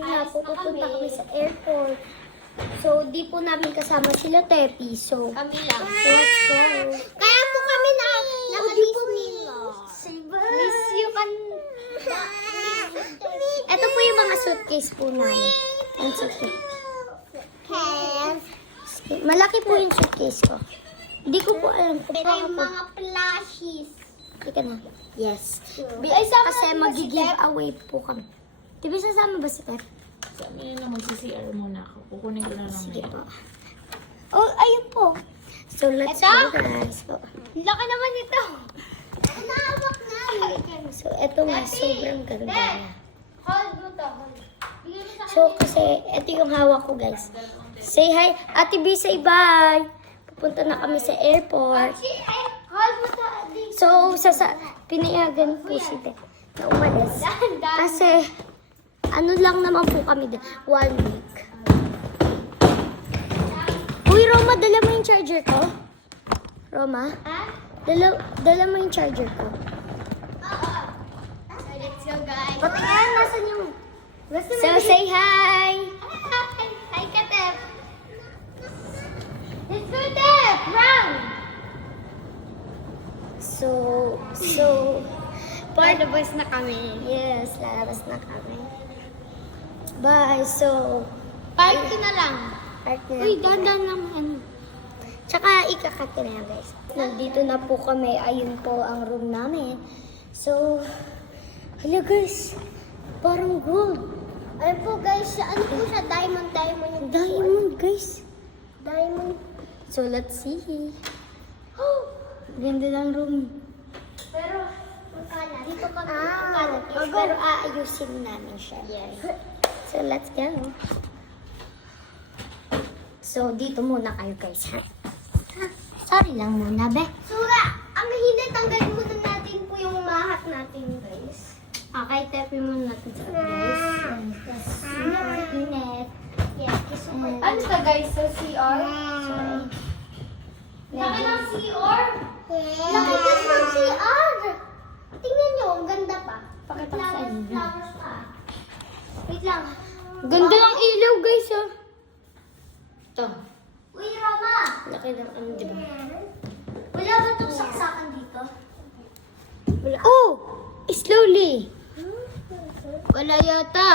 ayun na po, pupunta kami sa airport. So, di po namin kasama sila Tepi. So, Kami lang. let's go. Kaya po kami naka-Disney. Miss you kan... Ito po yung mga suitcase po namin. Ang suitcase. Malaki po yung suitcase ko. Hindi ko po alam kung Ito paano yung po. mga plushies. Ika na. Yes. Ay, sama Kasi natin ba si mag-give Tep? away po kami. Di ba sasama ba si Tep? Sabi nyo na magsi-CR muna ako. Kukunin ko na lang Sige yan. po. Oh, ayun po. So, let's Ito? go guys. So, Laki naman ito. Nahawak na. so eto nga, sobrang ganda niya. Hold mo to. Bigyan mo sa So, kasi ito yung hawak ko guys. Say hi. Ate B, say bye. Pupunta na kami sa airport. Hold mo to. So, pinayagan po si Tep na umalis. Kasi, ano lang naman po kami doon. 1 week. Uy, Roma, dala mo yung charger ko? Roma, Ha? dala mo yung charger ko. Oo. So, let's go, guys. Pati nga, nasan yung... So, say hi! Hi, Katep. Let's go, Tep. Run. So, Lalabas na kami. yes, lalabas na kami. Bye, so, Park ko na lang. part na. Uy, dandan lang. Ano. Tsaka, ikakat na yan, guys. Nandito na po kami. Ayun po ang room namin. So, hala guys, parang gold. Ayun po, guys. Ano po siya? Diamond yung Diamond, guys. Diamond. So, let's see. Oh, ganda ng room. Pero, magkala. Dito pa Pero aayusin namin siya. Yes. So, let's go. So, dito muna kayo, guys, ha? Sorry lang muna, be. Sura, ang hindi, tanggalin muna natin po yung mahat natin, guys. Okay, tapin muna natin sa guys. Init. Yes, ano to, guys? So, CR? Laki ng CR? Laki din ng CR! Tingnan nyo, ang ganda pa. Pakita ko sa inyo. Flowers pa. Wait lang. Ganda ng ilaw, guys, ha? Ito. Uy, Rama! Laki ng ano, di ba? Wala ba itong saksakan dito? Wala. Oh! Slowly. Wala yata.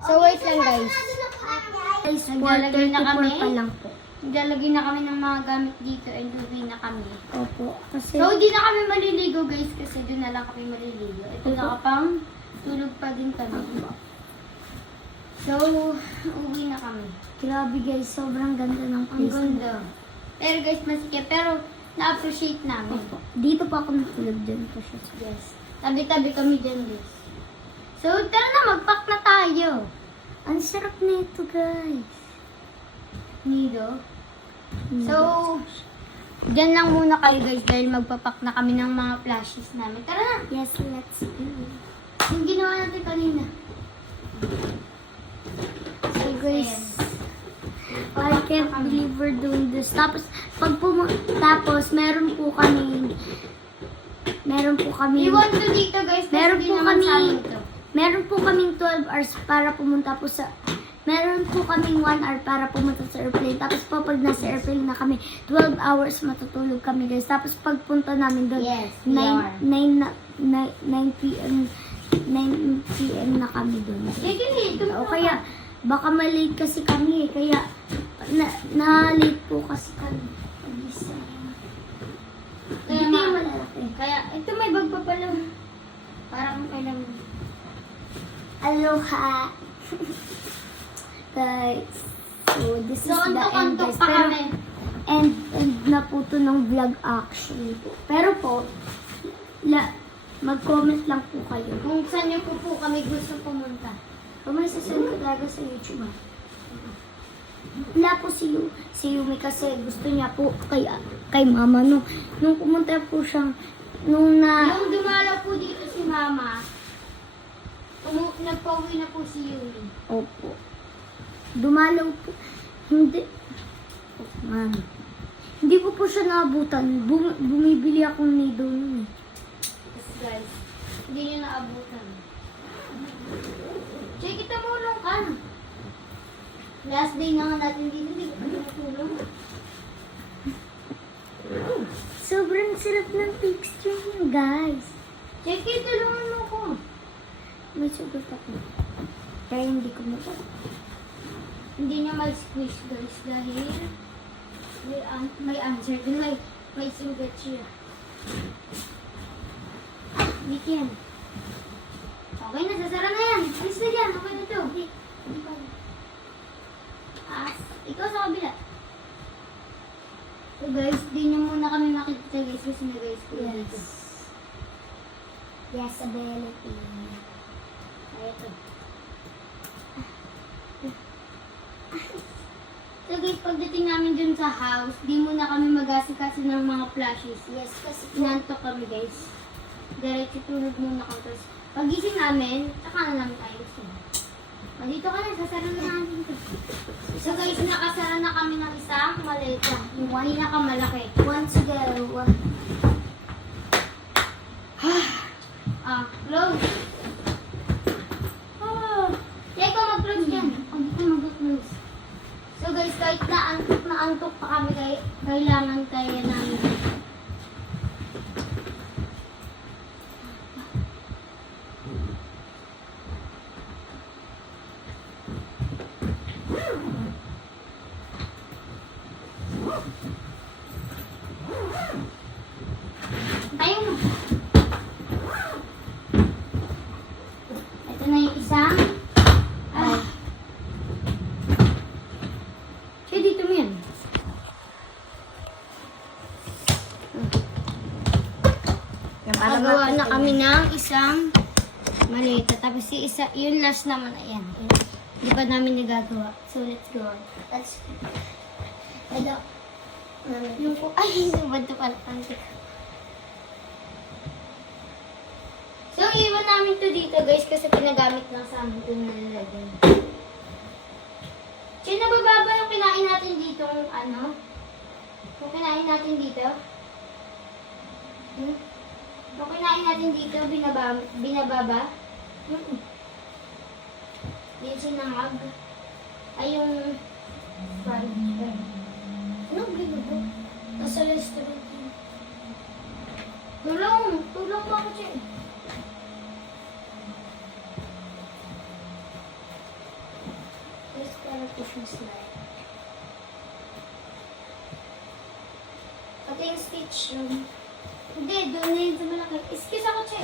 So, wait lang, guys. Guys, Naglalagay na kami? 4:34 pa lang po. Naglalagay na kami ng mga gamit dito and uwi na kami. Opo, kasi... So, hindi na kami maliligo, guys, kasi doon na lang kami maliligo. Ito nakapang tulog pa din kami. So, uwi na kami. Grabe, guys, sobrang ganda ng Ang place. ganda. Pero guys, masikip. Pero, na-appreciate namin. Opo. Dito pa ako natulog dyan po siya. Yes. Tabi-tabi kami dyan, guys. So, tara na, mag-pack na tayo. Ang sarap na ito, guys. Nido. So, dyan lang muna kayo, guys, dahil magpapak na kami ng mga flashes namin. Tara na. Yes, let's go. Yung ginawa natin kanina. So, guys, I can't believe we're doing this. Tapos, tapos, meron po kami, Iwan to dito, guys. kasi Meron di po naman kami- sa amin to. meron po kaming 12 hours para pumunta po sa, meron po kaming 1 hour para pumunta sa airplane. Tapos po, pag nasa airplane na kami, 12 hours matutulog kami, guys. Tapos, pagpunta namin doon, Yes, we are. 9 p.m. na kami doon. Ito O kaya, baka malate kasi kami eh. Kaya, na-late po kasi kami. Pagising. Kaya Hindi nga. malalaki. Kaya, ito may bag pa pala. Parang kailang... Aloha! Guys, so this is the end, Antok-antok guys. pa Pero, kami. end na po to ng vlog actually po. Pero po, mag-comment lang po kayo. Kung saan niyo po kami gusto pumunta. Kung may sasend ko talaga sa YouTube, ha? Wala po si Yumi kasi gusto niya po kay mama. Nung pumunta po siyang, nung Nung dumalaw po dito si Mama, nagpauwi na po si Yuri. Opo. Dumalaw po. Hindi. Oh, man. Hindi ko po siya naabutan. Bumibili akong nido nun eh. Yes, guys. Hindi niyo naabutan. Last day na nga natin dito. Hindi ko matulog. Sobrang sarap ng texture niyo, guys. Jackie, tulungan mo ko. May sugat ako. Kaya hindi ko mata. Hindi niya mag-squish guys dahil may answer din. May sugat siya. Bikin. Okay na, sasara na yan. Alis na yan. Okay na to. Ikaw sa kabila. So guys, di niyo muna kami makikita guys kasi na guys ko dito. Yes, ability. Ay, ito. So guys, pagdating namin dun sa house, di muna kami mag-asikaso ng mga flashes. Yes, kasi Inantok kami guys. Diretso tulog muna kami. Tapos pagising namin, tsaka na namin tayo gusto. Dito ka na, sasara na namin ito. So guys, nakasara na kami ng isang maleta. Yung pinakamalaki. one to go. Close. Teka, mag-close yan. Hindi ko mag-close. So guys, kahit na antok pa kami, kailangan kaya namin. Tayo na. Ito na yung isang. Siya dito mo yan. Nagawa na kami ng isang maleta. Tapos yung last naman, ayan. Hindi pa namin nagagawa. So, let's go on. Ito. Yung po, ay, nabad to pala. So, iwan namin to dito, guys, kasi pinagamit lang sa amin ito nilalagay. Siya, nabababa yung kinain natin dito, ano? Yung kinain natin dito? Yung kinain natin dito, binababa? Yung sinangag. Ay, yung fried. Ano ginagawa? Nasa restaurant yun. Tulong mo ako, Che. This television slide. Pati yung stitch room. Hindi, doon na yun sa malaki. Excuse ako, Che.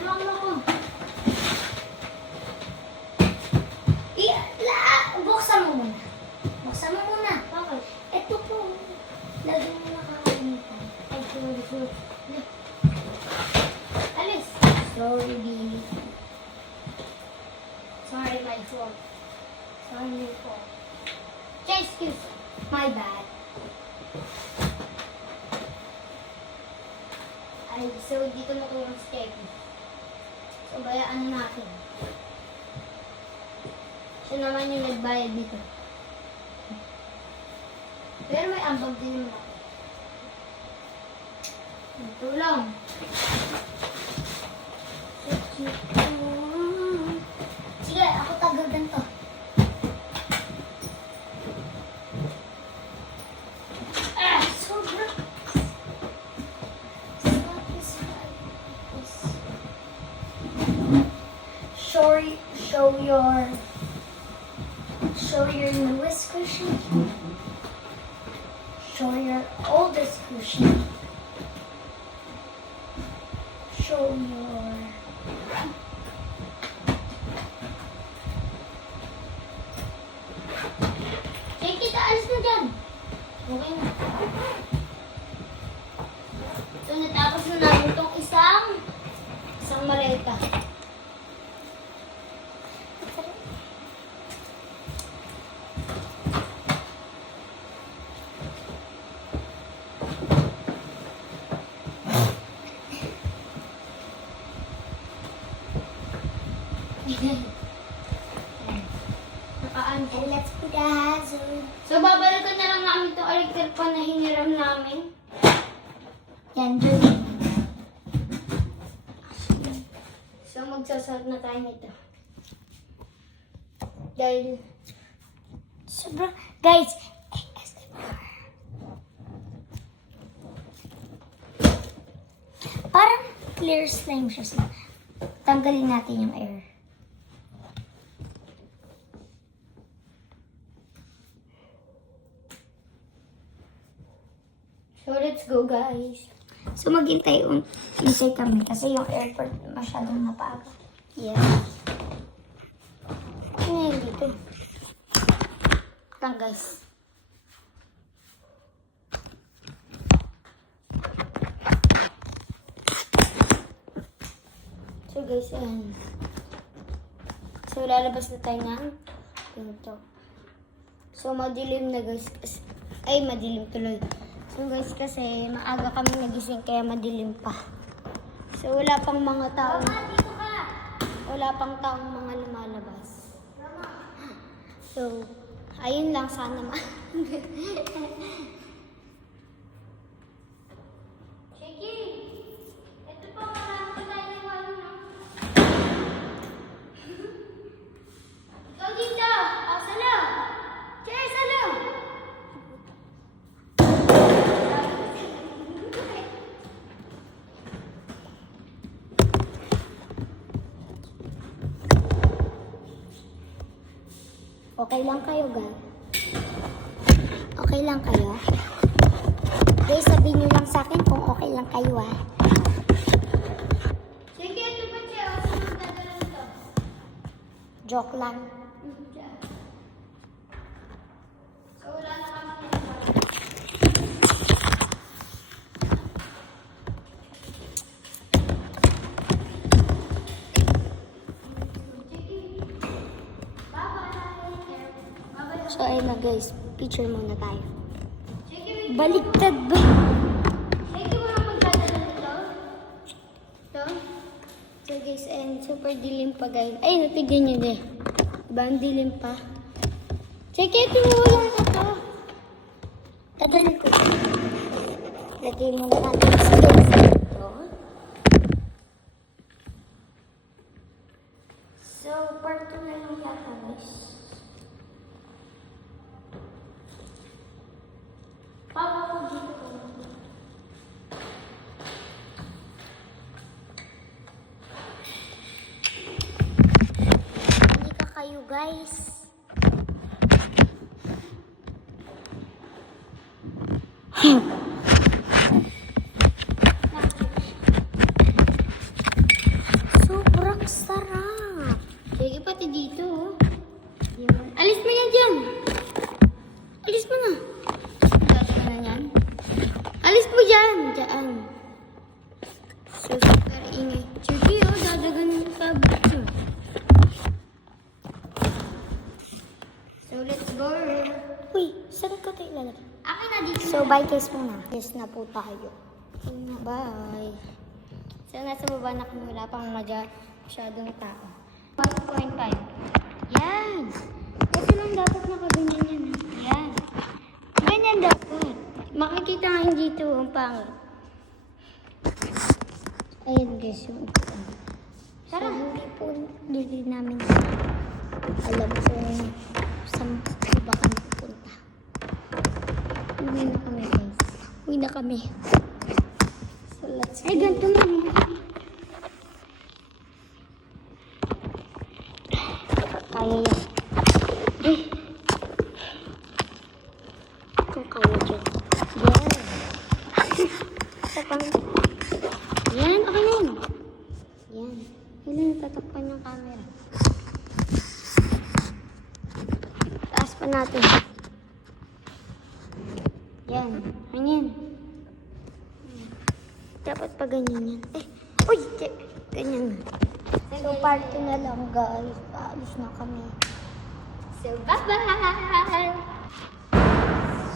Tulungan mo ako. Buksan mo muna. Buksan mo muna. Bakit? Ito po. Lagi mo nakakalimutan. Ay, sure. Alis. Sorry, baby. Sorry, my fault. Sorry, my fault. Che, excuse. My bad. Ay, so dito na ko yung steak. So, bayaan na natin. Siya naman yung nagbayad dito. Pero may ambag din naman ako. Tulong. Sige, ako tagal ganito. Sobra. Show your newest cushion. Show your oldest cushion. Show your Check kita, alis na dyan. Okay na. So, natapos na namin itong isang maleta. and let's put a hazard. So, babalikan na lang namin itong electric pan na hiniram namin. Yan, dyan. So, magsasad na tayo nito. Dahil Sobra. Guys, ASMR. Parang clear slime siya. So, tanggalin natin yung air. So, let's go, guys. So, hintay kami kasi yung airport masyadong napaaga. Yeah. Ano yan dito? Lang, guys. So, guys, ayan. So, lalabas na tayo ng pinto. So, madilim na, guys. Ay, madilim tuloy. So, guys, kasi maaga kami nagising kaya madilim pa. So, wala pang mga tao. Wala pang taong mga lumalabas. So, ayun lang sana Shiki! Ito pa, marami pa tayo ng ano, no? Ikaw dito! O, salo! Cheers, salo! Okay lang kayo, guys? Okay lang kayo? Guys, sabihin nyo lang sa akin kung okay lang kayo, ah. Sige, ito pa siya. Sino dadala nito? Joke lang. So, wala na kami. So, ayun na guys. Picture muna tayo. Baliktad ba? Sige mo lang magdadala nito. Ito. So guys, and super dilim pa guys. Ay, natigyan nyo din. Diba, ang dilim pa. Sige, tinulang na ito. Tagal ko. Lagay muna natin sa guys dito. So, part 2 na lang yata guys. Hindi ka kayo guys. Sobrang sarap. Sige pati dito. Alis mo yan dyan. Alis mo na. Alis mo dyan! Dyan. So, super ingay. Sige, oh, dadagan yung tablet nyo. So, let's go. Uy, saan ka tayo lalagay? Akin na dito. So, bye guys muna. Yes na po tayo. Bye. So, nasa baba na kami. Wala pang masyadong tao. 1.5. Yan. Kasi lang dapat nakaganyan yan. Yan. Ganyan dapat. Makikita nga yung dito ang pangit. Ayan guys yung upuan. Tara. So, hindi namin alam kung saan ba kami pupunta. Uwi na kami guys. Uwi na kami. So let's go. Ay, ganito na. Kaya yan. Kung kaya dyan. Yan. Tapang. Yan, okay na yun. Yan. Hindi natatakpan yung camera. Taas pa natin. Yan. Ganyan. Dapat pa ganyan yan. Eh, uy! Ganyan. So, part 2 na lang guys. Paalis na kami. So, bye-bye!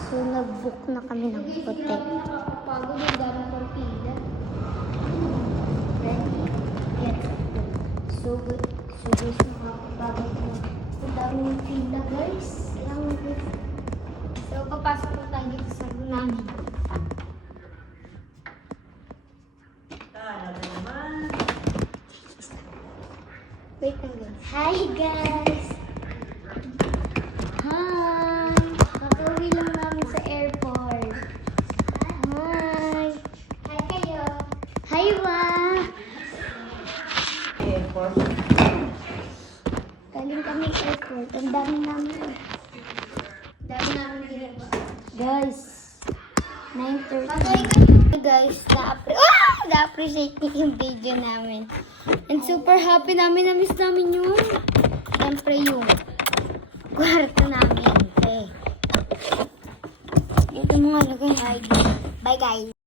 So, nag-book na kami ng hotel. Nakakapagod yung daming partida. So good. So guys, nakakapagod na. Ang daming pila guys. So, papasok na tayo dito sa room namin. Wait lang guys. Hi guys! Hi! effort. Ang dami namin. Dami namin ginagawa. Guys, 9:30. Guys, na-appreciate niyo yung video namin. And super happy namin, na-miss namin yung siyempre yung kwarto namin. Okay. Dito mga lagay. Bye guys.